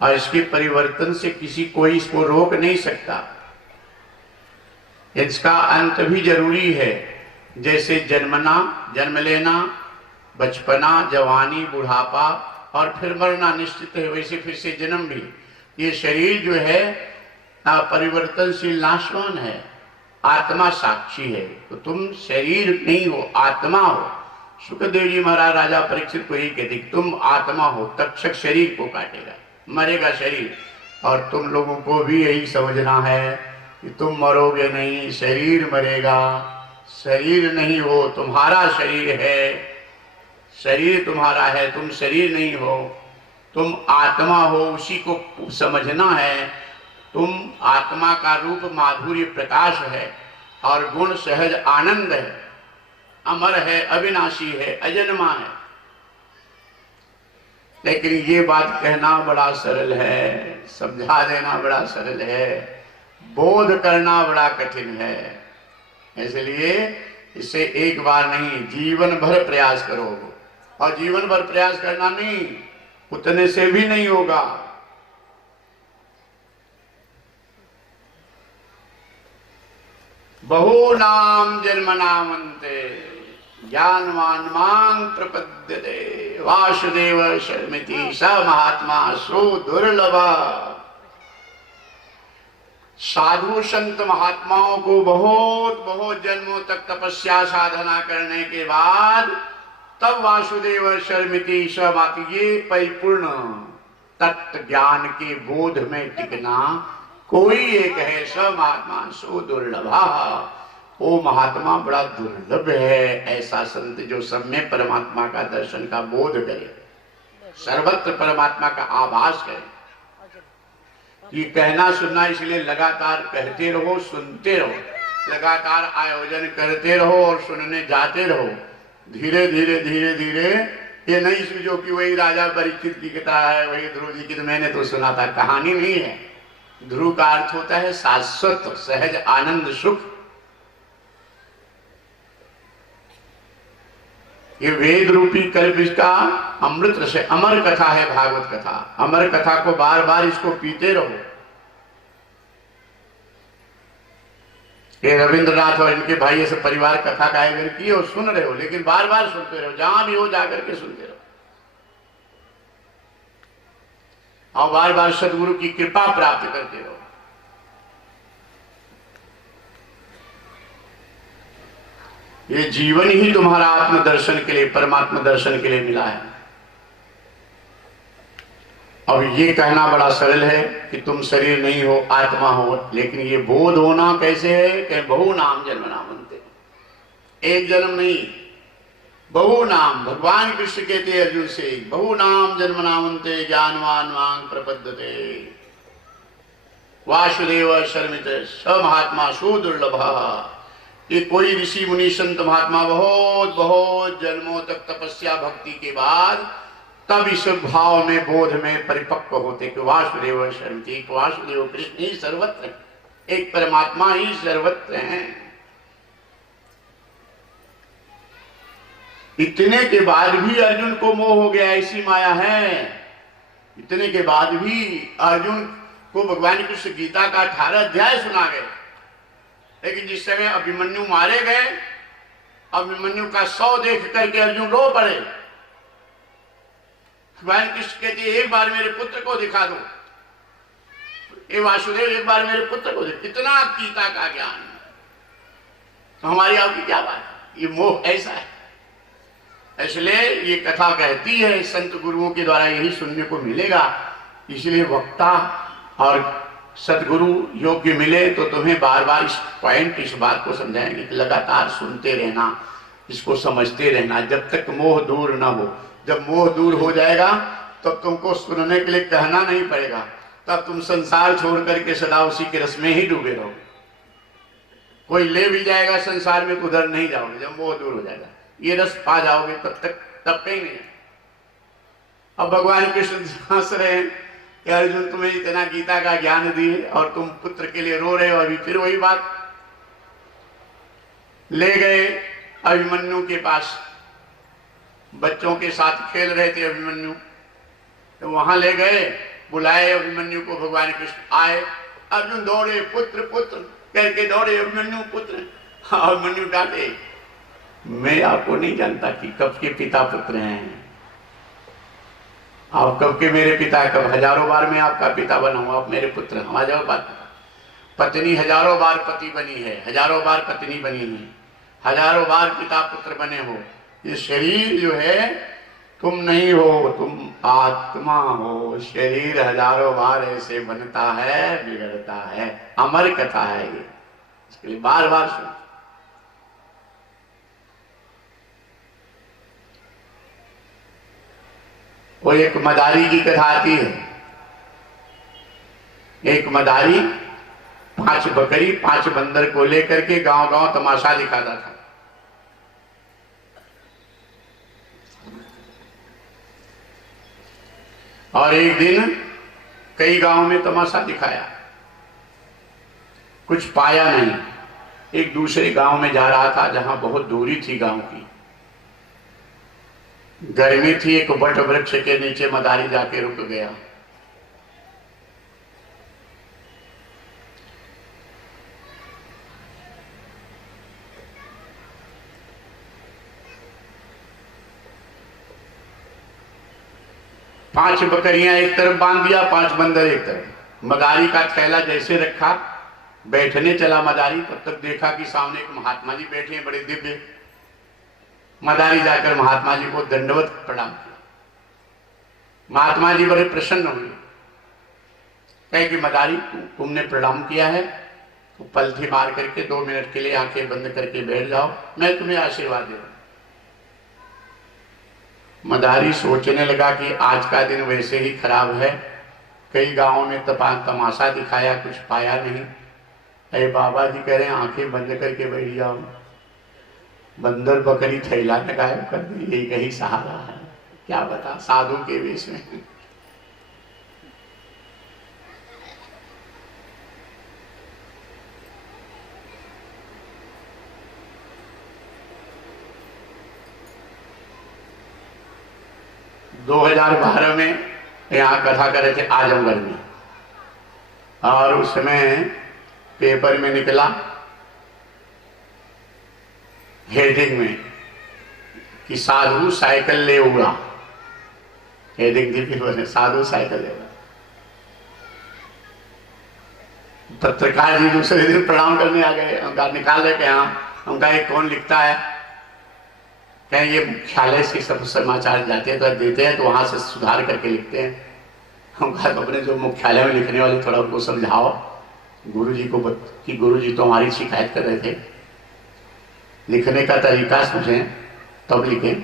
और इसके परिवर्तन से किसी कोई इसको रोक नहीं सकता। इसका अंत भी जरूरी है। जैसे जन्म लेना, बचपना, जवानी, बुढ़ापा और फिर मरना निश्चित है, वैसे फिर से जन्म भी। ये शरीर जो है परिवर्तनशील, नाशवान है। आत्मा साक्षी है। तो तुम शरीर नहीं हो, आत्मा हो। सुखदेव जी महाराज राजा परीक्षित को यही कहते, तुम आत्मा हो। तक्षक शरीर को काटेगा, मरेगा शरीर। और तुम लोगों को भी यही समझना है कि तुम मरोगे नहीं, शरीर मरेगा। शरीर नहीं हो, तुम्हारा शरीर है। शरीर तुम्हारा है, तुम शरीर नहीं हो। तुम आत्मा हो, उसी को समझना है। तुम आत्मा का रूप माधुर्य प्रकाश है और गुण सहज आनंद है। अमर है, अविनाशी है, अजन्मा है। लेकिन ये बात कहना बड़ा सरल है, समझा देना बड़ा सरल है, बोध करना बड़ा कठिन है। इसलिए इसे एक बार नहीं, जीवन भर प्रयास करो। और जीवन भर प्रयास करना नहीं, उतने से भी नहीं होगा। बहु नाम जन्म नामन्ते ज्ञानवान मां प्रपद्यते वासुदेव शर्मिति स महात्मा सो दुर्लभा। साधु संत महात्माओं को बहुत बहुत जन्मों तक तपस्या साधना करने के बाद तब वासुदेव शर्मिति स माति, ये परिपूर्ण तत्व ज्ञान के बोध में टिकना कोई एक है। स महात्मा सो दुर्लभा, वो महात्मा बड़ा दुर्लभ है। ऐसा संत जो सब में परमात्मा का दर्शन का बोध करे, सर्वत्र परमात्मा का आभास करे। ये कहना सुनना इसलिए लगातार कहते रहो, सुनते रहो, लगातार आयोजन करते रहो और सुनने जाते रहो। धीरे धीरे धीरे धीरे ये नहीं समझो कि वही राजा परीक्षित की कथा है, वही ध्रुव जी की। तो मैंने तो सुना था, कहानी नहीं है। ध्रुव का अर्थ होता है शाश्वत सहज आनंद सुख। ये वेद रूपी कल्प इसका अमृत रस है, अमर कथा है भागवत कथा। अमर कथा को बार बार इसको पीते रहो। ये रविंद्रनाथ और इनके भाई ऐसे परिवार कथा का आयोजन किए और सुन रहे हो, लेकिन बार बार सुनते रहो, जहां भी हो जाकर के सुनते रहो। और बार बार सदगुरु की कृपा प्राप्त करते रहो। ये जीवन ही तुम्हारा आत्म दर्शन के लिए, परमात्मा दर्शन के लिए मिला है। अब ये कहना बड़ा सरल है कि तुम शरीर नहीं हो, आत्मा हो, लेकिन ये बोध होना कैसे है कि बहु नाम जन्म नामन्ते, एक जन्म नहीं, बहु नाम। भगवान कृष्ण कहते अर्जुन से, बहु नाम जन्म नामन्ते ज्ञानवान मां प्रपद्यते वासुदेव शर्मित स महात्मा सुदुर्लभा। ये कोई ऋषि मुनि संत महात्मा बहुत बहुत जन्मों तक तपस्या भक्ति के बाद तब इस भाव में, बोध में परिपक्व होते कि वासुदेव शर्मिति, वासुदेव कृष्ण ही सर्वत्र, एक परमात्मा ही सर्वत्र हैं। इतने के बाद भी अर्जुन को मोह हो गया, ऐसी माया है। इतने के बाद भी अर्जुन को भगवान कृष्ण गीता का 18 अध्याय सुना गए। लेकिन जिस समय अभिमन्यु मारे गए, अभिमन्यु का 100 देख करके अर्जुन रो पड़े। भगवान कृष्ण कहते एक बार मेरे पुत्र को दिखा दो, ये वासुदेव एक बार मेरे पुत्र को दिखा। इतना गीता का ज्ञान, तो हमारी आपकी क्या बात, ये मोह ऐसा है। इसलिए ये कथा कहती है संत गुरुओं के द्वारा यही सुनने को मिलेगा। इसलिए वक्ता और सदगुरु योग्य मिले तो तुम्हें बार बार इस पॉइंट, इस बात को समझाएंगे कि लगातार सुनते रहना, इसको समझते रहना जब तक मोह दूर ना हो। जब मोह दूर हो जाएगा तब तुमको सुनने के लिए कहना नहीं पड़ेगा, तब तुम संसार छोड़ करके सदा उसी के रस में ही डूबे रहोगे। कोई ले भी जाएगा संसार में तो उधर नहीं जाओगे। जब मोह दूर हो जाएगा, ये रस पा जाओगे, तब तक तब कहीं नहीं। अब भगवान कृष्ण हंस रहे हैं कि अर्जुन तुम्हें इतना गीता का ज्ञान दिए और तुम पुत्र के लिए रो रहे हो। अभी फिर वही बात, ले गए अभिमन्यु के पास, बच्चों के साथ खेल रहे थे अभिमन्यु, तो वहां ले गए बुलाए अभिमन्यु को। भगवान कृष्ण आए, अर्जुन दौड़े, पुत्र पुत्र करके दौड़े, अभिमन्यु पुत्र। अभिमन्यु डांटे, मैं आपको नहीं जानता कि कब के पिता पुत्र हैं, आप कब के मेरे पिता, कब हजारों बार मैं आपका पिता बना हूं, आप मेरे पुत्र। हमारे बात, पत्नी हजारों बार पति बनी है, हजारों बार पत्नी बनी है, हजारों बार पिता पुत्र बने हो। ये शरीर जो है तुम नहीं हो, तुम आत्मा हो। शरीर हजारों बार ऐसे बनता है, बिगड़ता है, अमर कथा है ये, इसके लिए बार बार सुनो। वो एक मदारी की कथा आती है। एक मदारी 5 बकरी 5 बंदर को लेकर के गांव गांव तमाशा दिखाता था। और एक दिन कई गांव में तमाशा दिखाया, कुछ पाया नहीं। एक दूसरे गांव में जा रहा था जहां बहुत दूरी थी गांव की, गर्मी थी। एक बट वृक्ष के नीचे मदारी जाके रुक गया। पांच बकरियां एक तरफ बांध दिया, 5 बंदर एक तरफ। मदारी का थैला जैसे रखा, बैठने चला मदारी, तब तक देखा कि सामने एक महात्मा जी बैठे हैं, बड़े दिव्य। मदारी जाकर महात्मा जी को दंडवत प्रणाम किया। महात्मा जी बड़े प्रसन्न हुए, कहे कि मदारी तुमने प्रणाम किया है तो पलथी मार करके 2 मिनट के लिए आंखें बंद करके बैठ जाओ, मैं तुम्हें आशीर्वाद दे दूं। मदारी सोचने लगा कि आज का दिन वैसे ही खराब है, कई गांवों में तमाशा दिखाया, कुछ पाया नहीं। अरे बाबा जी कह रहे हैं आंखें बंद करके बैठ जाओ, बंदर बकरी थैला में गायब कर दी, यही कहीं सहारा है। क्या बता, साधु के वेश में। दो 2012 में यहाँ कथा कर रहे थे आजमगढ़ में, और उस समय पेपर में निकला हेडिंग में कि साधु साइकिल ले उड़ा। हेडिंग थी पेपर में, साधु साइकिल ले उड़ा। पत्रकार जी दूसरे दिन प्रणाम करने आ गए, उनका निकाल रहे कि हाँ, उनका एक कौन लिखता है, कहें ये मुख्यालय से सब समाचार जाते हैं तो देते हैं, तो वहां से सुधार करके लिखते हैं। हम कहा तो अपने जो मुख्यालय में लिखने वाले थोड़ा उनको समझाओ गुरुजी को, कि गुरुजी तो हमारी शिकायत कर रहे थे, लिखने का तरीका समझें तब लिखें।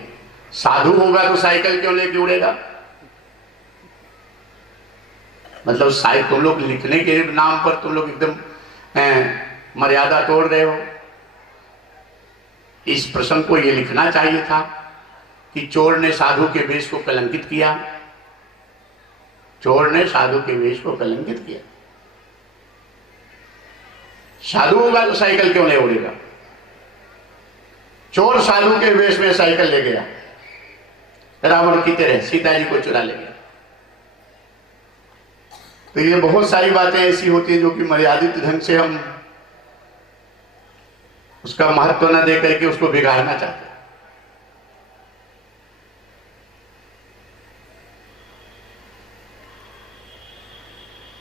साधु होगा तो साइकिल क्यों लेके उड़ेगा? मतलब शायद तुम लोग लिखने के नाम पर तुम लोग एकदम मर्यादा तोड़ रहे हो। इस प्रसंग को यह लिखना चाहिए था कि चोर ने साधु के वेश को कलंकित किया, चोर ने साधु के वेश को कलंकित किया। साधु होगा तो साइकिल क्यों नहीं उड़ेगा? चोर साधु के वेश में साइकिल ले गया, रावण की तरह सीता जी को चुरा ले गया। तो ये बहुत सारी बातें ऐसी होती है जो कि मर्यादित ढंग से हम उसका महत्व न दे करके उसको बिगाड़ना चाहते हैं।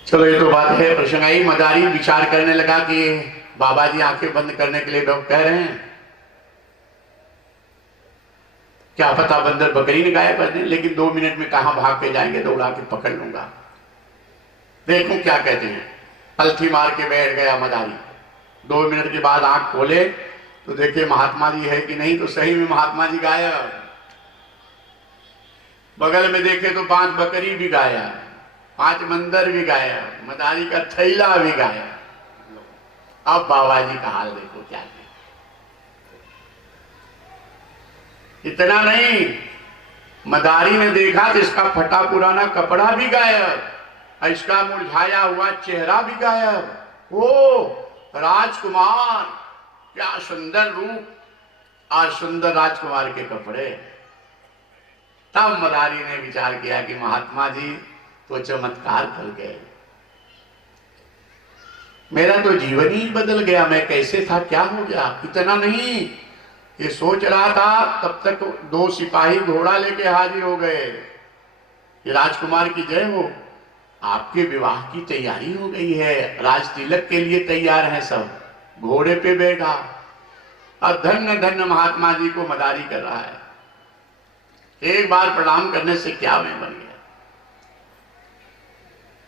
चलो ये तो बात है। प्रसंग आई, मदारी विचार करने लगा कि बाबा जी आंखें बंद करने के लिए लोग कह रहे हैं, क्या पता बंदर बकरी ने गायब कर दें, लेकिन 2 मिनट में कहां भाग के जाएंगे, दौड़ा के पकड़ लूंगा, देखूं क्या कहते हैं। पलथी मार के बैठ गया मदारी। 2 मिनट के बाद आंख खोले तो देखे महात्मा जी है कि नहीं, तो सही में महात्मा जी गायब। बगल में देखे तो 5 बकरी भी गायब, 5 बंदर भी गायब, मदारी का थैला भी गायब। अब बाबा जी का हाल देखो क्या है। इतना नहीं, मदारी ने देखा तो इसका फटा पुराना कपड़ा भी गायब, इसका मुरझाया हुआ चेहरा भी गायब। ओ राजकुमार, क्या सुंदर रूप और सुंदर राजकुमार के कपड़े। तब मदारी ने विचार किया कि महात्मा जी तो चमत्कार कर गए। मेरा तो जीवन ही बदल गया, मैं कैसे था क्या हो गया। इतना नहीं, ये सोच रहा था तब तक 2 सिपाही घोड़ा लेके हाजिर हो गए। ये राजकुमार की जय हो, आपके विवाह की तैयारी हो गई है, राज तिलक के लिए तैयार हैं सब। घोड़े पे बैठा और धन्य धन्य महात्मा जी को मदारी कर रहा है। एक बार प्रणाम करने से क्या मैं बन गया।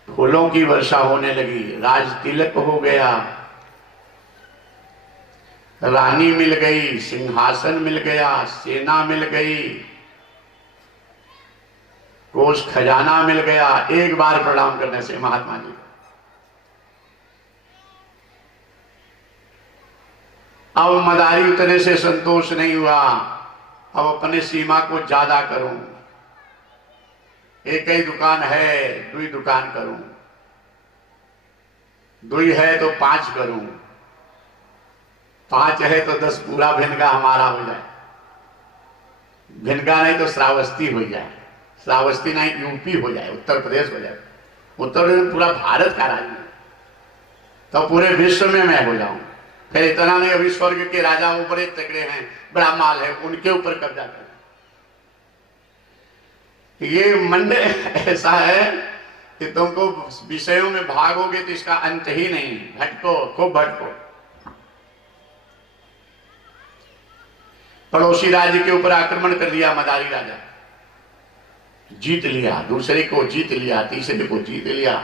फूलों की वर्षा होने लगी, राज तिलक हो गया, रानी मिल गई, सिंहासन मिल गया, सेना मिल गई, कोष खजाना मिल गया। एक बार प्रणाम करने से महात्मा जी। अब मदारी उतने से संतोष नहीं हुआ, अब अपने सीमा को ज्यादा करूं। एक ही दुकान है, 2 दुकान करूं, 2 है तो 5 करूं, 5 है तो 10 पूरा भिनगा हमारा हो जाए। भिनगा नहीं तो श्रावस्ती हो जाए, श्रावस्ती नहीं यूपी हो जाए, उत्तर प्रदेश हो जाए, उत्तर प्रदेश पूरा भारत का राज्य, तो पूरे विश्व में मैं हो जाऊं। फिर इतना नहीं, अभी स्वर्ग के राजा वो बड़े तगड़े हैं, बड़ा माल है, उनके ऊपर कब्जा कर। ये मन ऐसा है कि तुमको विषयों में भागोगे तो इसका अंत ही नहीं, भटको, खूब भटको। पड़ोसी राज्य के ऊपर आक्रमण कर लिया मदारी राजा, जीत लिया, दूसरे को जीत लिया, तीसरे को जीत लिया।